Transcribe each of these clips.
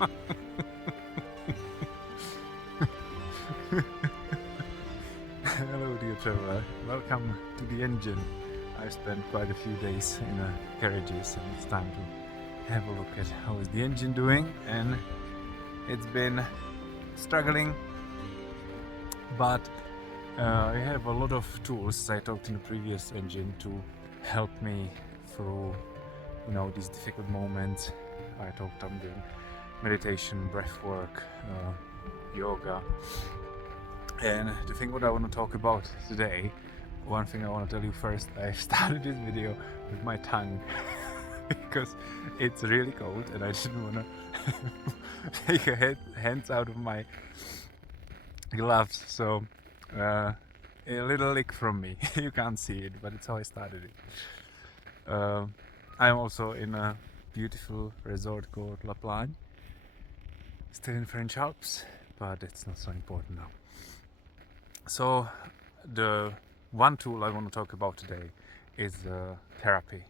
Hello, dear traveler. Welcome to the engine. I've spent quite a few days in carriages, and it's time to have a look at how is the engine doing. And it's been struggling, but I have a lot of tools, as I talked in the previous engine, to help me through, these difficult moments. I talked I'm doing meditation, breath work, yoga. And the thing what I want to talk about today, one thing I want to tell you first, I started this video with my tongue because it's really cold and I didn't want to take a hands out of my gloves. So a little lick from me. You can't see it, but it's how I started it. I'm also in a beautiful resort called La Plagne, still in French Alps, but it's not so important now. So the one tool I want to talk about today is therapy.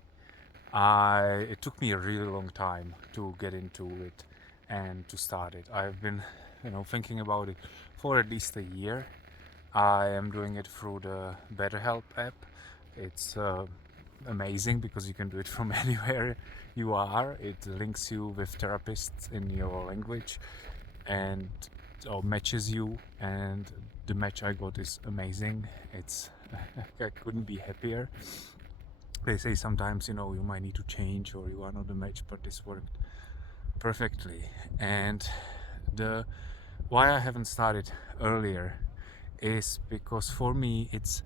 It took me a really long time to get into it and to start it. I've been thinking about it for at least a year. I am doing it through the BetterHelp app. It's amazing because you can do it from anywhere you are. It links you with therapists in your language and or matches you, and the match I got is amazing. It's I couldn't be happier. They say sometimes you might need to change or you are not a match, but this worked perfectly. And the why I haven't started earlier is because for me it's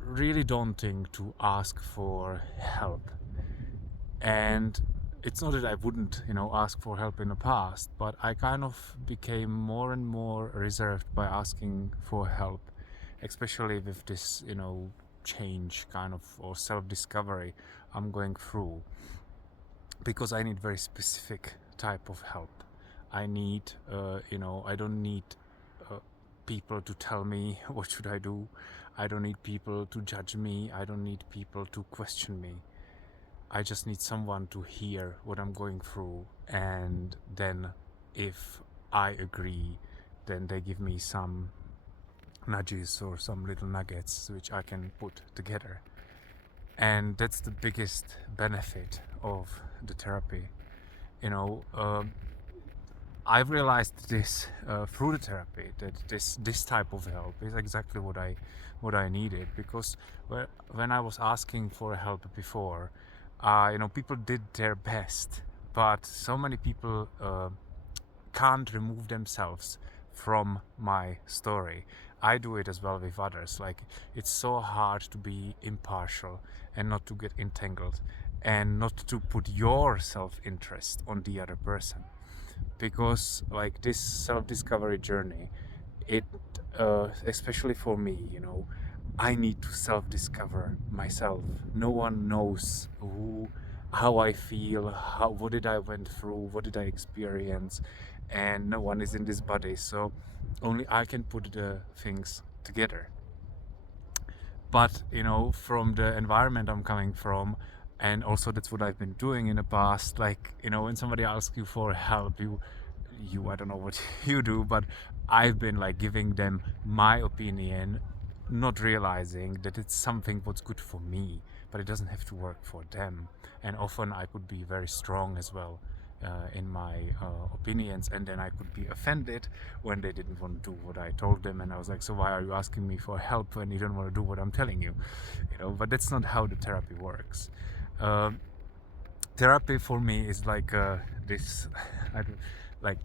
really daunting to ask for help. And it's not that I wouldn't, ask for help in the past, but I kind of became more and more reserved by asking for help, especially with this, change kind of or self-discovery I'm going through, because I need very specific type of help. I need, I don't need people to tell me what should I do. I don't need people to judge me. I don't need people to question me. I just need someone to hear what I'm going through, and then if I agree, then they give me some nudges or some little nuggets which I can put together. And that's the biggest benefit of the therapy. I've realized this through the therapy, that this type of help is exactly what I needed, because when I was asking for help before, people did their best, but so many people can't remove themselves from my story. I do it as well with others. Like, it's so hard to be impartial and not to get entangled and not to put your self-interest on the other person, because like this self-discovery journey, it especially for me, I need to self-discover myself. No one knows how I feel, what did I went through, what did I experience, and no one is in this body, so only I can put the things together. But from the environment I'm coming from, and also that's what I've been doing in the past, like when somebody asks you for help, you I don't know what you do, but I've been like giving them my opinion, not realizing that it's something what's good for me, but it doesn't have to work for them. And often I could be very strong as well in my opinions, and then I could be offended when they didn't want to do what I told them, and I was like, so why are you asking me for help when you don't want to do what I'm telling you? But that's not how the therapy works. Therapy for me is like this like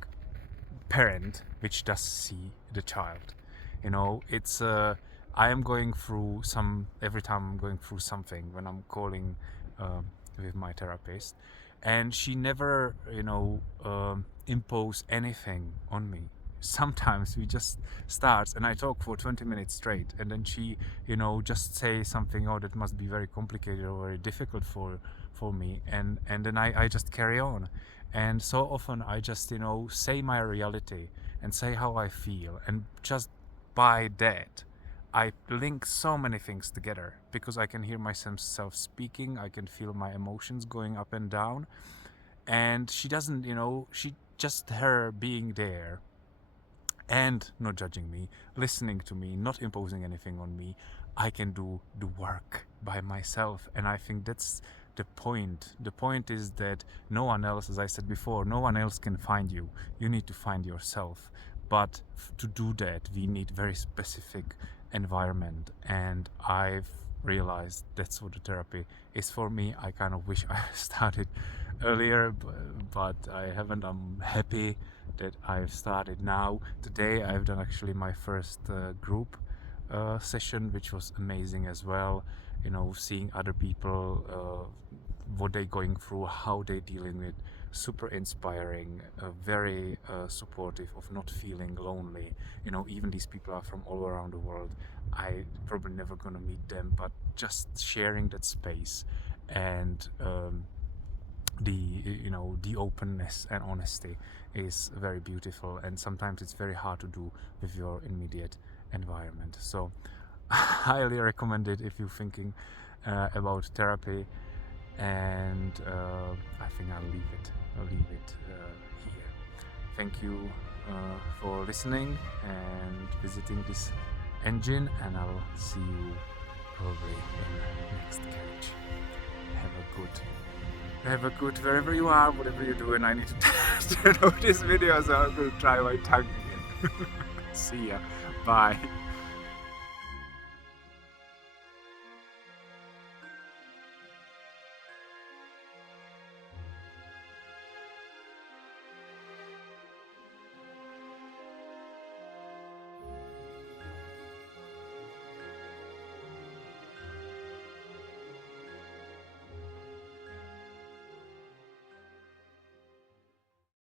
parent which does see the child. It's I am going through every time I'm going through something, when I'm calling with my therapist, and she never impose anything on me. Sometimes we just start and I talk for 20 minutes straight, and then she just say something, oh, that must be very complicated or very difficult for me, and then I just carry on. And so often I just say my reality and say how I feel, and just by that I link so many things together, because I can hear myself speaking, I can feel my emotions going up and down, and she doesn't, she just her being there and not judging me, listening to me, not imposing anything on me, I can do the work by myself. And I think that's the point. The point is that no one else, as I said before, no one else can find you. You need to find yourself. But to do that, we need very specific environment. And I've realized that's what the therapy is for me. I kind of wish I started earlier, but I haven't. I'm happy that I've started now. Today I've done actually my first group session, which was amazing as well. Seeing other people, what they're going through, how they're dealing with, super inspiring, very supportive of not feeling lonely. Even these people are from all around the world. I probably never gonna meet them, but just sharing that space and the openness and honesty is very beautiful, and sometimes it's very hard to do with your immediate environment. So I highly recommend it if you're thinking about therapy, and I think I'll leave it here. Thank you for listening and visiting this engine, and I'll see you probably in the next carriage. Have a good wherever you are, whatever you're doing. I need to turn off this video, so I'm gonna try my tongue again. See ya. Bye.